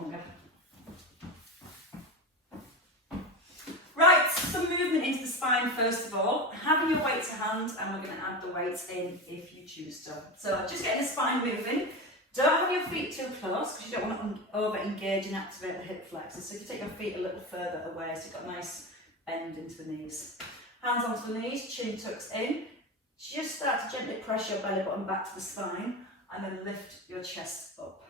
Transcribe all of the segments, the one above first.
longer. Right, some movement into the spine first of all. Having your weight to hand, and we're going to add the weights in if you choose to. So just getting the spine moving. Don't have your feet too close because you don't want to over-engage and activate the hip flexors. So if you take your feet a little further away, so you've got a nice bend into the knees. Hands onto the knees, chin tucks in. Just start to gently press your belly button back to the spine and then lift your chest up.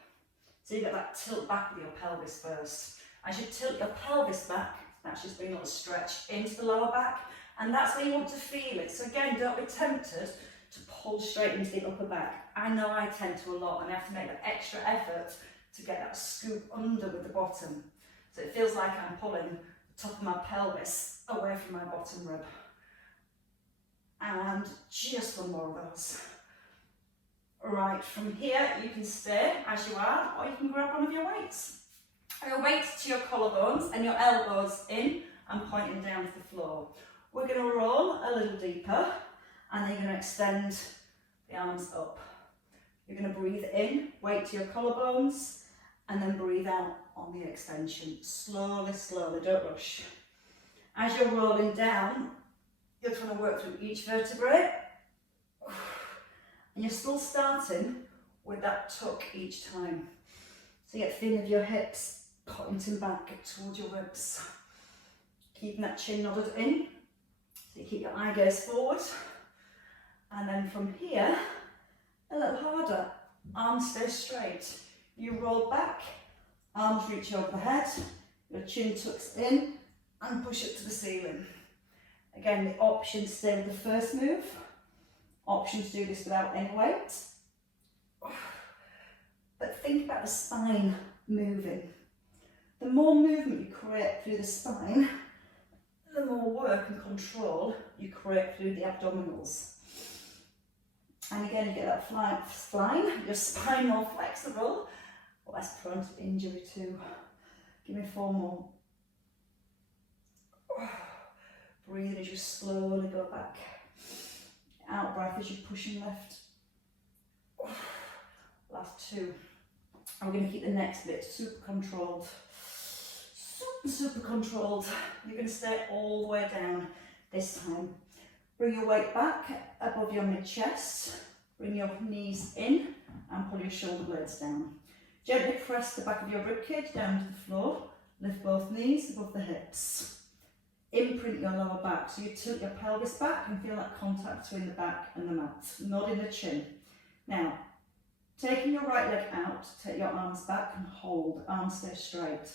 So you get that tilt back with your pelvis first. As you tilt your pelvis back, that's just bringing a little stretch into the lower back, and that's where you want to feel it. So again, don't be tempted to pull straight into the upper back. I know I tend to a lot, and I have to make that extra effort to get that scoop under with the bottom. So it feels like I'm pulling the top of my pelvis away from my bottom rib. And just one more of those. Right, from here you can stay as you are, or you can grab one of your weights. Your weight to your collarbones and your elbows in and pointing down to the floor. We're going to roll a little deeper, and then you're going to extend the arms up. You're going to breathe in, weight to your collarbones, and then breathe out on the extension. Slowly, slowly, don't rush. As you're rolling down, you're trying to work through each vertebrae, and you're still starting with that tuck each time. So you get the feeling of your hips pointing back towards your ribs. Keeping that chin nodded in. So you keep your eye gaze forward. And then from here, a little harder. Arms stay straight. You roll back, arms reach over the head, your chin tucks in and push it to the ceiling. Again, the option to stay with the first move. Option to do this without any weight. But think about the spine moving. The more movement you create through the spine, the more work and control you create through the abdominals. And again, you get that flying, your spine more flexible, but less prone to injury too. Give me 4 more. Breathe as you slowly go back. Out breath as you push and lift. Last 2. And we're going to keep the next bit super controlled. Super controlled. You're going to stay all the way down this time. Bring your weight back above your mid-chest. Bring your knees in and pull your shoulder blades down. Gently press the back of your ribcage down to the floor. Lift both knees above the hips. Imprint your lower back. So you tilt your pelvis back and feel that contact between the back and the mat. Nod in the chin. Now, taking your right leg out, take your arms back and hold. Arms stay straight.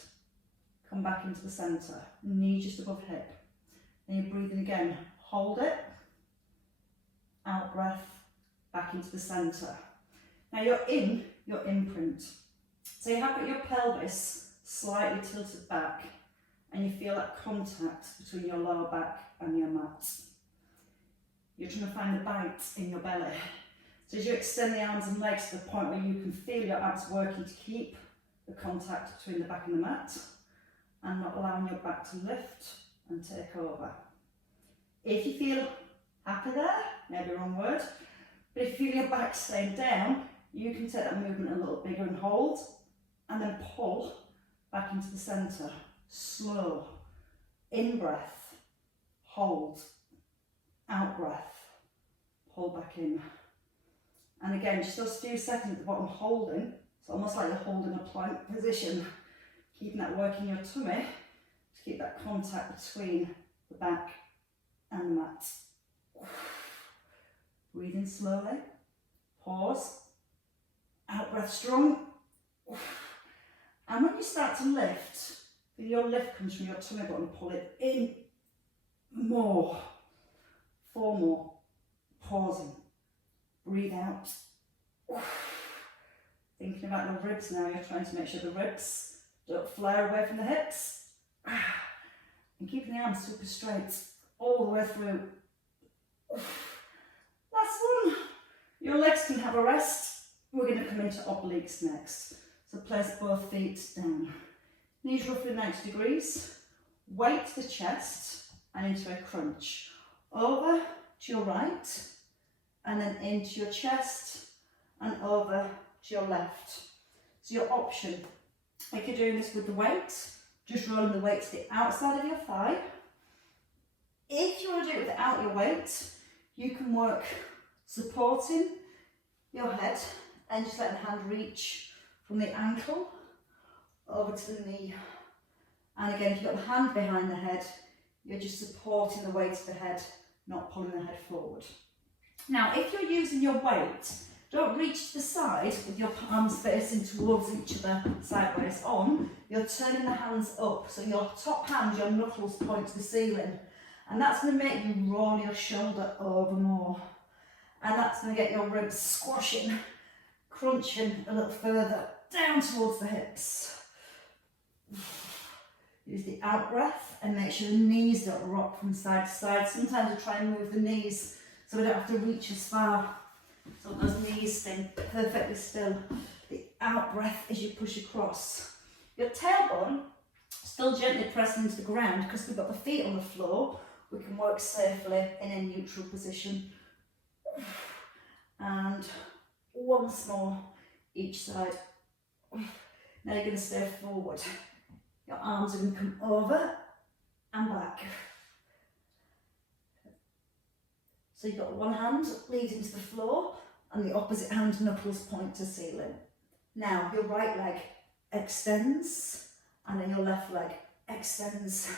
Come back into the centre. Knee just above hip. Then you're breathing again. Hold it. Out breath. Back into the centre. Now you're in your imprint. So you have got your pelvis slightly tilted back, and you feel that contact between your lower back and your mat. You're trying to find the bite in your belly. So as you extend the arms and legs to the point where you can feel your abs working to keep the contact between the back and the mat, and not allowing your back to lift and take over. If you feel happy there, maybe wrong word, but if you feel your back staying down, you can take that movement a little bigger and hold, and then pull back into the centre. Slow. In breath, hold. Out breath, pull back in. And again, just those few seconds at the bottom holding. It's almost like you're holding a plank position. Keeping that work in your tummy to keep that contact between the back and the mat. Breathe in slowly. Pause. Out breath strong. And when you start to lift, your lift comes from your tummy button. Pull it in more. 4 more. Pausing. Breathe out. Thinking about the ribs now. You're trying to make sure the ribs don't flare away from the hips. And keeping the arms super straight all the way through. Last one. Your legs can have a rest. We're going to come into obliques next. So place both feet down. Knees roughly 90 degrees. Weight the chest and into a crunch. Over to your right and then into your chest and over to your left. So your option If you're doing this with the weight, just rolling the weight to the outside of your thigh. If you want to do it without your weight, you can work supporting your head and just let the hand reach from the ankle over to the knee. And again, if you've got the hand behind the head, you're just supporting the weight of the head, not pulling the head forward. Now, if you're using your weight, don't reach to the side with your palms facing towards each other, sideways on. You're turning the hands up, so your top hand, your knuckles point to the ceiling. And that's going to make you roll your shoulder over more. And that's going to get your ribs squashing, crunching a little further down towards the hips. Use the out breath and make sure the knees don't rock from side to side. Sometimes we try and move the knees so we don't have to reach as far. So those knees stay perfectly still. The out breath as you push across. Your tailbone still gently pressing into the ground because we've got the feet on the floor. We can work safely in a neutral position. And once more each side. Now you're going to stay forward. Your arms are going to come over and back. So you've got one hand leading to the floor and the opposite hand knuckles point to ceiling. Now your right leg extends and then your left leg extends.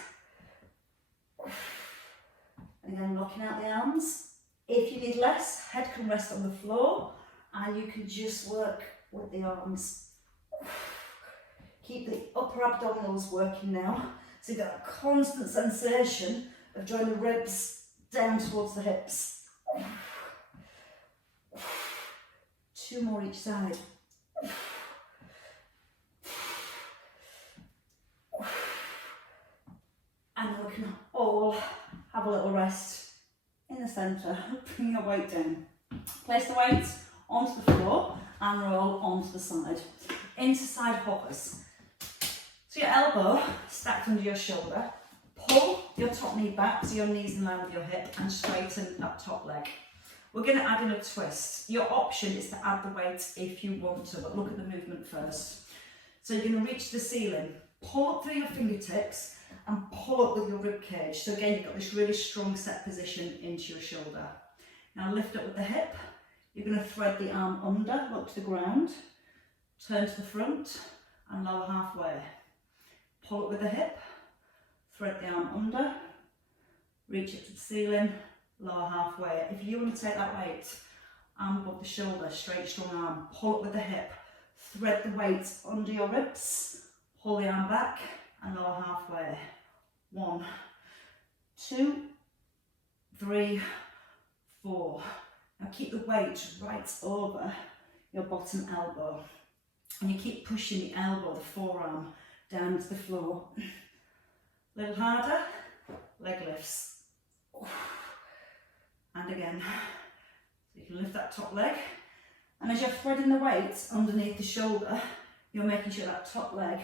And again, locking out the arms. If you need less, head can rest on the floor and you can just work with the arms. Keep the upper abdominals working now. So you've got a constant sensation of drawing the ribs down towards the hips. 2 more each side. And we can all have a little rest in the centre. Bring your weight down. Place the weight onto the floor and roll onto the side. Into side hoppers. So your elbow stacked under your shoulder. Pull your top knee back so your knee's in line with your hip and straighten that top leg. We're going to add in a twist. Your option is to add the weight if you want to, but look at the movement first. So you're going to reach the ceiling, pull up through your fingertips and pull up with your rib cage. So again, you've got this really strong set position into your shoulder. Now lift up with the hip. You're going to thread the arm under, look to the ground, turn to the front and lower halfway. Pull up with the hip, thread the arm under, reach up to the ceiling, lower halfway. If you want to take that weight, arm above the shoulder, straight strong arm, pull up with the hip, thread the weight under your ribs, pull the arm back and lower halfway. 1, 2, 3, 4. Now keep the weight right over your bottom elbow and you keep pushing the elbow, the forearm, down to the floor. A little harder, leg lifts. And again, so you can lift that top leg. And as you're threading the weight underneath the shoulder, you're making sure that top leg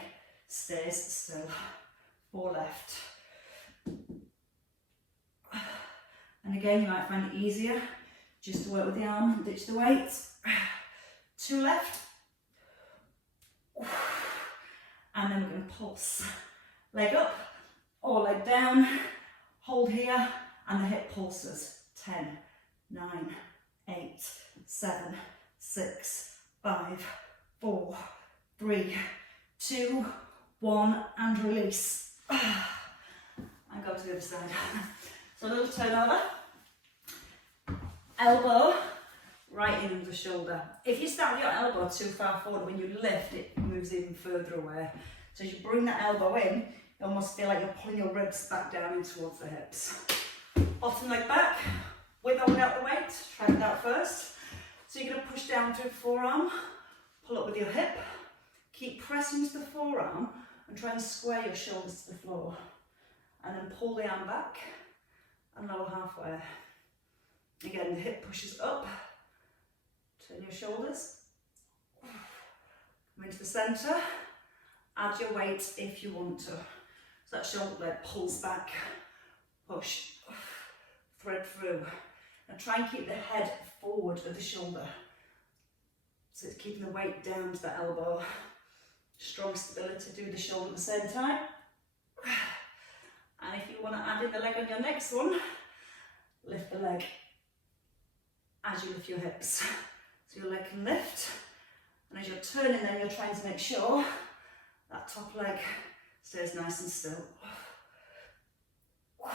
stays still. 4 left. And again, you might find it easier just to work with the arm and ditch the weight. 2 left. And then we're going to pulse. Leg up or leg down. Hold here and the hip pulses. 10, 9, 8, 7, 6, 5, 4, 3, 2, 1 and release. And go to the other side. So a little turnover. Elbow right in under the shoulder. If you start with your elbow too far forward, when you lift, it moves even further away. So as you bring that elbow in, you almost feel like you're pulling your ribs back down in towards the hips. Bottom leg back, with or without the weight. Try it out first. So you're going to push down through the forearm, pull up with your hip, keep pressing to the forearm and try and square your shoulders to the floor. And then pull the arm back and lower halfway. Again, the hip pushes up, turn your shoulders, come into the centre, add your weight if you want to. So that shoulder blade pulls back, push, thread through. Now try and keep the head forward of the shoulder. So it's keeping the weight down to the elbow. Strong stability, do the shoulder at the same time. And if you want to add in the leg on your next one, lift the leg as you lift your hips. So your leg can lift, and as you're turning then you're trying to make sure that top leg stays nice and still. You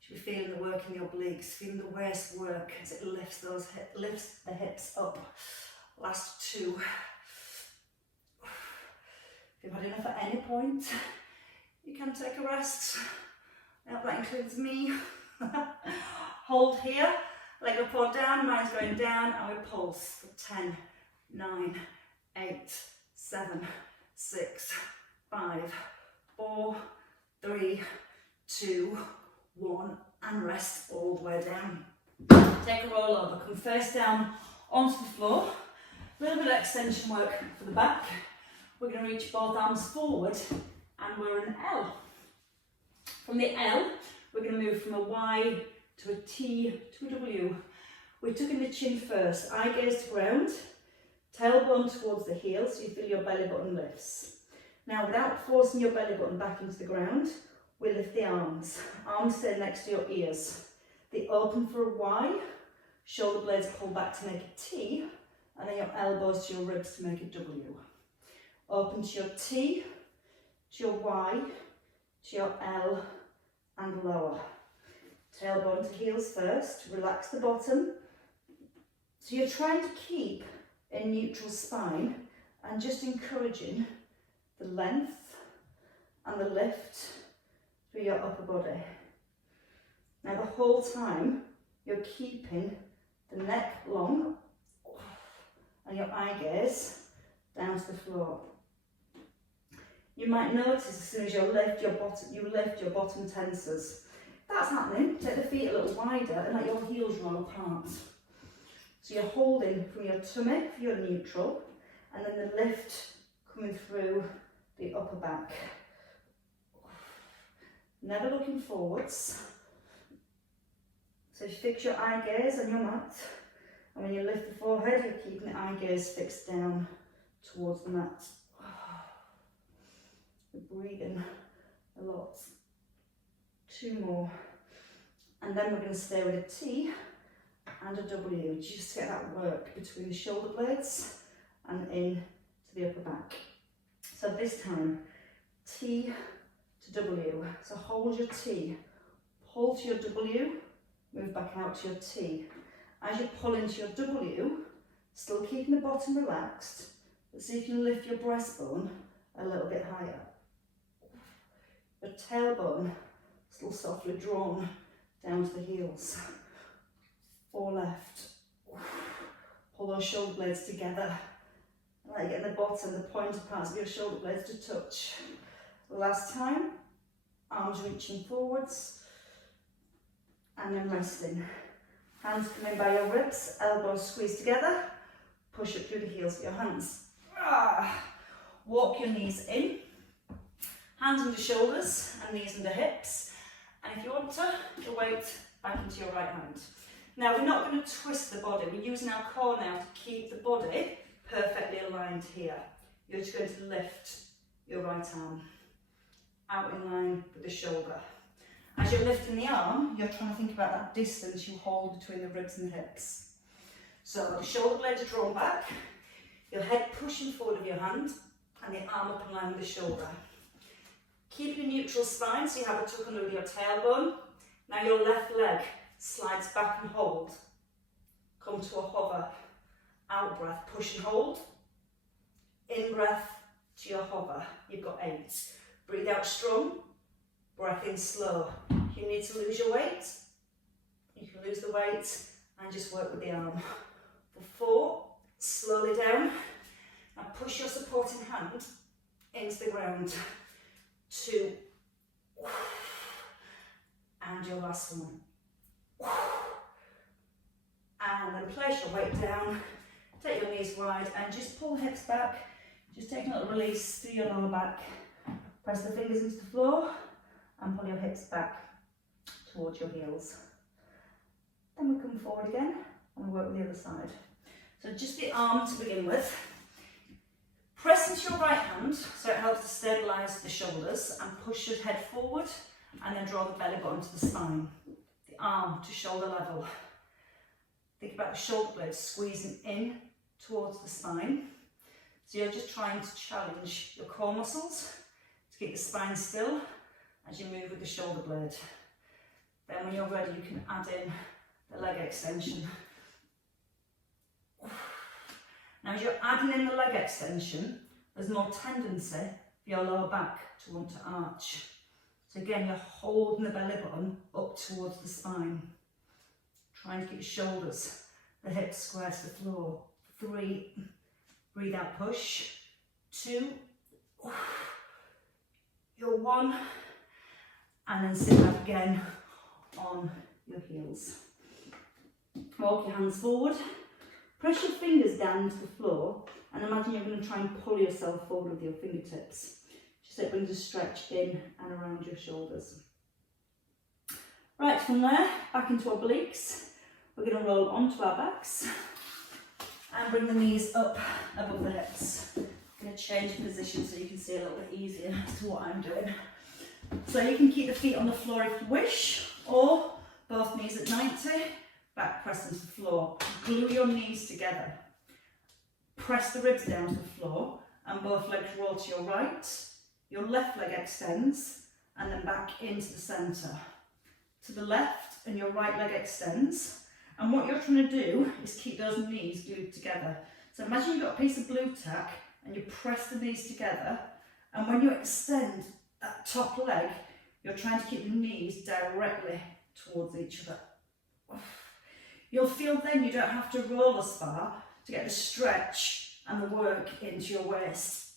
should be feeling the work in your obliques, feeling the waist work as it lifts the hips up. Last two. If you've had enough at any point, you can take a rest. I hope that includes me. Hold here, leg up or down, mine's going down, and we pulse for 10, 9, 8, 7, 6, 5, 4, 3, 2, 1, and rest all the way down. Take a roll over, come face down onto the floor. A little bit of extension work for the back. We're going to reach both arms forward, and we're in L. From the L, we're going to move from a Y to a T to a W. We're tucking the chin first, eye gaze to ground, tailbone towards the heel so you feel your belly button lifts. Now without forcing your belly button back into the ground, we lift the arms. Arms stay next to your ears. They open for a Y, shoulder blades pull back to make a T, and then your elbows to your ribs to make a W. Open to your T, to your Y, to your L, and lower. Tailbone to heels first, relax the bottom. So you're trying to keep a neutral spine and just encouraging the length and the lift through your upper body. Now the whole time you're keeping the neck long and your eye gaze down to the floor. You might notice as soon as you lift your bottom tensors. If that's happening, take the feet a little wider and let your heels roll apart. So you're holding from your tummy for your neutral, and then the lift coming through the upper back. Never looking forwards. So you fix your eye gaze on your mat, and when you lift the forehead, you're keeping the eye gaze fixed down towards the mat. We're breathing a lot. Two more. And then we're going to stay with a T and a W, just to get that work between the shoulder blades and in to the upper back. So this time, T to W. So hold your T, pull to your W, move back out to your T. As you pull into your W, still keeping the bottom relaxed, but see if you can lift your breastbone a little bit higher. Your tailbone still softly drawn down to the heels. 4 left. Pull those shoulder blades together. Let it get in the bottom, the pointer parts of your shoulder blades to touch. Last time, arms reaching forwards, and then resting. Hands coming by your ribs, elbows squeezed together, push up through the heels of your hands. Walk your knees in, hands under shoulders and knees under hips. And if you want to, the weight back into your right hand. Now we're not going to twist the body, we're using our core now to keep the body perfectly aligned here. You're just going to lift your right arm out in line with the shoulder. As you're lifting the arm, you're trying to think about that distance you hold between the ribs and the hips. So the shoulder blades are drawn back, your head pushing forward with your hand, and the arm up in line with the shoulder. Keep your neutral spine, so you have a tuck under with your tailbone. Now your left leg slides back and hold. Come to a hover. Out breath, push and hold. In breath to your hover. You've got 8. Breathe out strong. Breath in slow. If you need to lose your weight, you can lose the weight and just work with the arm. For 4, slowly down. Now push your supporting hand into the ground. 2. And your last one. And then place your weight down. Take your knees wide and just pull the hips back. Just take a little release through your lower back. Press the fingers into the floor and pull your hips back towards your heels. Then we come forward again and we work with the other side. So just the arm to begin with. Press into your right hand, so it helps to stabilise the shoulders, and push your head forward, and then draw the belly button to the spine. The arm to shoulder level. Think about the shoulder blades squeezing in towards the spine. So you're just trying to challenge your core muscles to keep the spine still as you move with the shoulder blade. Then when you're ready, you can add in the leg extension. Now as you're adding in the leg extension, there's more tendency for your lower back to want to arch. So again, you're holding the belly button up towards the spine. Trying to keep your shoulders, the hips square to the floor. 3, breathe out, push. 2, your 1, and then sit back again on your heels. Walk your hands forward, press your fingers down to the floor, and imagine you're going to try and pull yourself forward with your fingertips. Just so it brings a stretch in and around your shoulders. Right, from there, back into obliques. We're going to roll onto our backs and bring the knees up above the hips. I'm going to change position so you can see a little bit easier as to what I'm doing. So you can keep the feet on the floor if you wish, or both knees at 90, back pressing to the floor. Glue your knees together. Press the ribs down to the floor and both legs roll to your right. Your left leg extends and then back into the centre. To the left and your right leg extends. And what you're trying to do is keep those knees glued together. So imagine you've got a piece of blue tack and you press the knees together, and when you extend that top leg, you're trying to keep the knees directly towards each other. You'll feel then you don't have to roll as far to get the stretch and the work into your waist.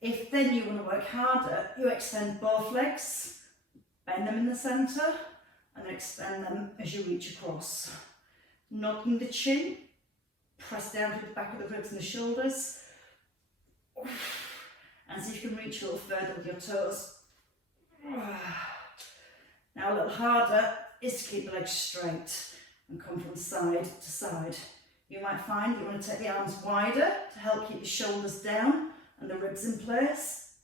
If then you want to work harder, you extend both legs, bend them in the centre, and extend them as you reach across. Nodding the chin, press down to the back of the ribs and the shoulders, and see if you can reach a little further with your toes. Now a little harder is to keep the legs straight and come from side to side. You might find you want to take the arms wider to help keep your shoulders down and the ribs in place.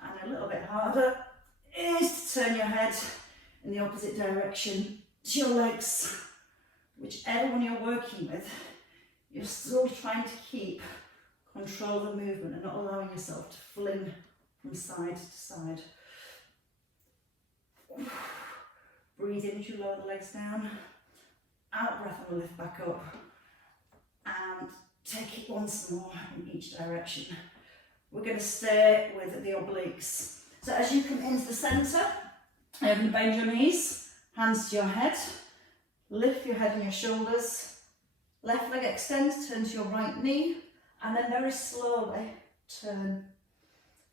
And a little bit harder is to turn your head in the opposite direction to your legs. Whichever one you're working with, you're still trying to keep control of the movement and not allowing yourself to fling from side to side. Breathe in as you lower the legs down. Out breath and lift back up. And take it once more in each direction. We're going to stay with the obliques. So as you come into the centre, you're going to bend your knees, hands to your head, lift your head and your shoulders, left leg extends, turn to your right knee, and then very slowly turn.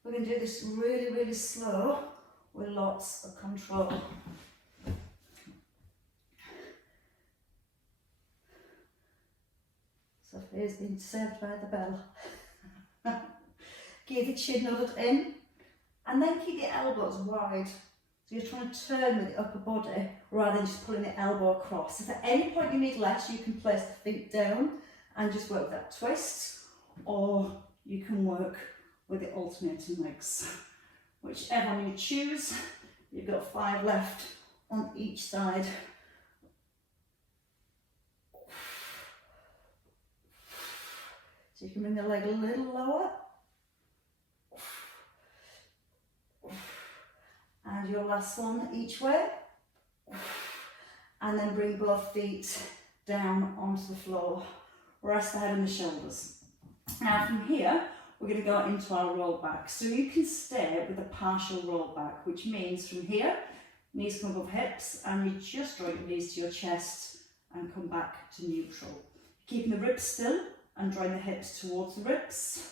We're going to do this really, really slow with lots of control. Sophia's been served by the bell. Keep the chin nodded in, and then keep the elbows wide. So you're trying to turn with the upper body rather than just pulling the elbow across. If at any point you need less, you can place the feet down and just work that twist, or you can work with the alternating legs. Whichever one you choose, you've got 5 left on each side. So you can bring the leg a little lower. And your last one each way. And then bring both feet down onto the floor. Rest the head and the shoulders. Now from here, we're going to go into our roll back. So you can stay with a partial roll back, which means from here, knees come above hips, and you just draw your knees to your chest and come back to neutral. Keeping the ribs still and drawing the hips towards the ribs.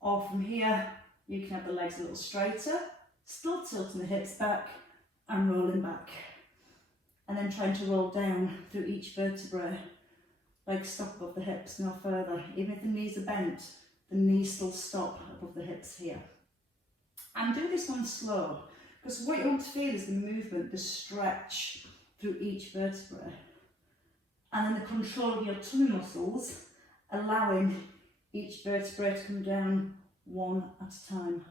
Or from here, you can have the legs a little straighter, still tilting the hips back and rolling back. And then trying to roll down through each vertebrae. Legs stop above the hips, no further. Even if the knees are bent, the knees still stop above the hips here. And do this one slow, because what you want to feel is the movement, the stretch through each vertebrae. And then the control of your tummy muscles, allowing each vertebrae to come down one at a time.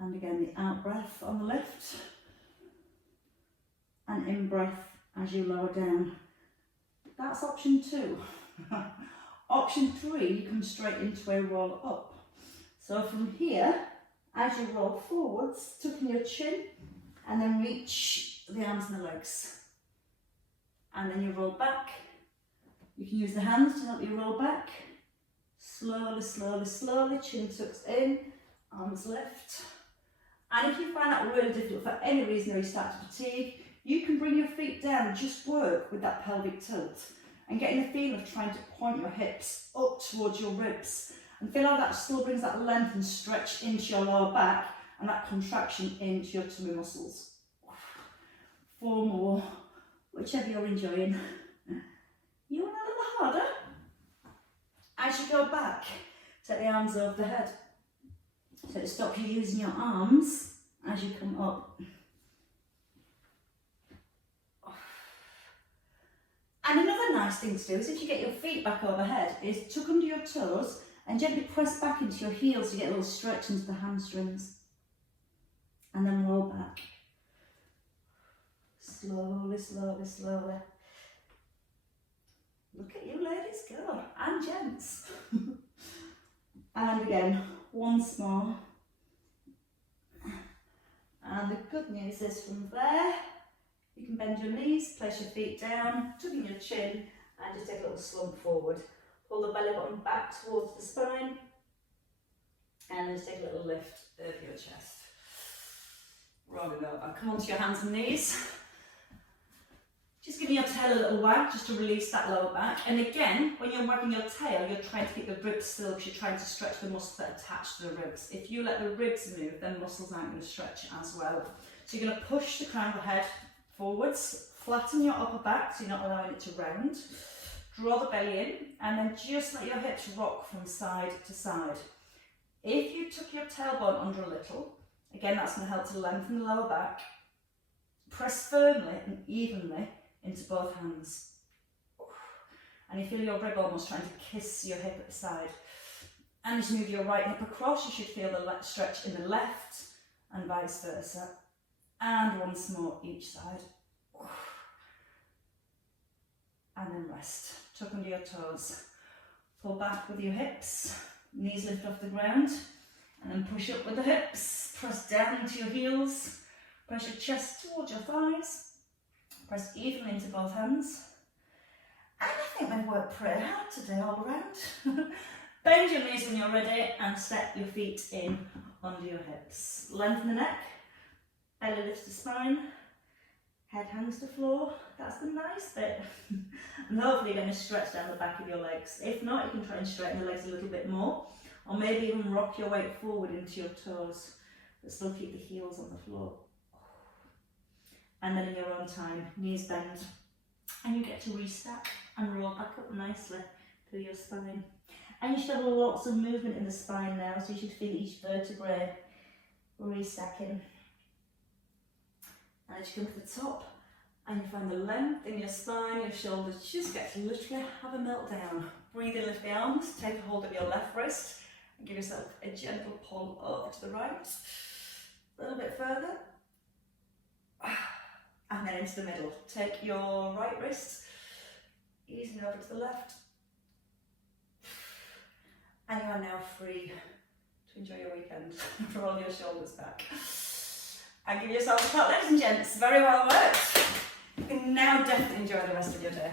And again, the out breath on the lift, and in breath as you lower down. That's option 2. Option 3, you come straight into a roll up. So from here, as you roll forwards, tuck in your chin, and then reach the arms and the legs. And then you roll back. You can use the hands to help you roll back. Slowly, slowly, slowly, chin tucks in, arms lift. And if you find that really difficult for any reason or you start to fatigue, you can bring your feet down and just work with that pelvic tilt and getting the feeling of trying to point your hips up towards your ribs and feel how that still brings that length and stretch into your lower back and that contraction into your tummy muscles. 4 more, whichever you're enjoying. You want a little harder? As you go back, take the arms over the head. So it stops you using your arms as you come up. And another nice thing to do is if you get your feet back overhead is tuck under your toes and gently press back into your heels to get a little stretch into the hamstrings. And then roll back. Slowly, slowly, slowly. Look at you ladies go, and gents. And again, once more. And the good news is from there, you can bend your knees, place your feet down, tuck in your chin, and just take a little slump forward. Pull the belly button back towards the spine, and then just take a little lift over your chest. Rolling over. Come onto your hands and knees. Just giving your tail a little wag just to release that lower back. And again, when you're wagging your tail, you're trying to keep the ribs still because you're trying to stretch the muscles that attach to the ribs. If you let the ribs move, then muscles aren't going to stretch as well. So you're going to push the crown of the head forwards, flatten your upper back so you're not allowing it to round. Draw the belly in and then just let your hips rock from side to side. If you tuck your tailbone under a little, again that's going to help to lengthen the lower back. Press firmly and evenly into both hands. And you feel your rib almost trying to kiss your hip at the side. And as you move your right hip across, you should feel the stretch in the left and vice versa. And once more each side. And then rest. Tuck under your toes. Pull back with your hips. Knees lift off the ground. And then push up with the hips. Press down into your heels. Press your chest towards your thighs. Press evenly into both hands. And I think we've worked pretty hard today all around. Bend your knees when you're ready and step your feet in under your hips. Lengthen the neck. Belly lifts the spine. Head hangs to floor. That's the nice bit. And hopefully you're going to stretch down the back of your legs. If not, you can try and straighten the legs a little bit more. Or maybe even rock your weight forward into your toes. But still keep the heels on the floor. And then in your own time, knees bend. And you get to restack and roll back up nicely through your spine. And you should have lots of movement in the spine now, so you should feel each vertebrae restacking. And as you come to the top, and you find the length in your spine, your shoulders just get to literally have a meltdown. Breathe in, lift the arms, take a hold of your left wrist, and give yourself a gentle pull over to the right. A little bit further. And then into the middle. Take your right wrist, easing over to the left. And you are now free to enjoy your weekend. Roll your shoulders back. And give yourself a clap, ladies and gents. Very well worked. You can now definitely enjoy the rest of your day.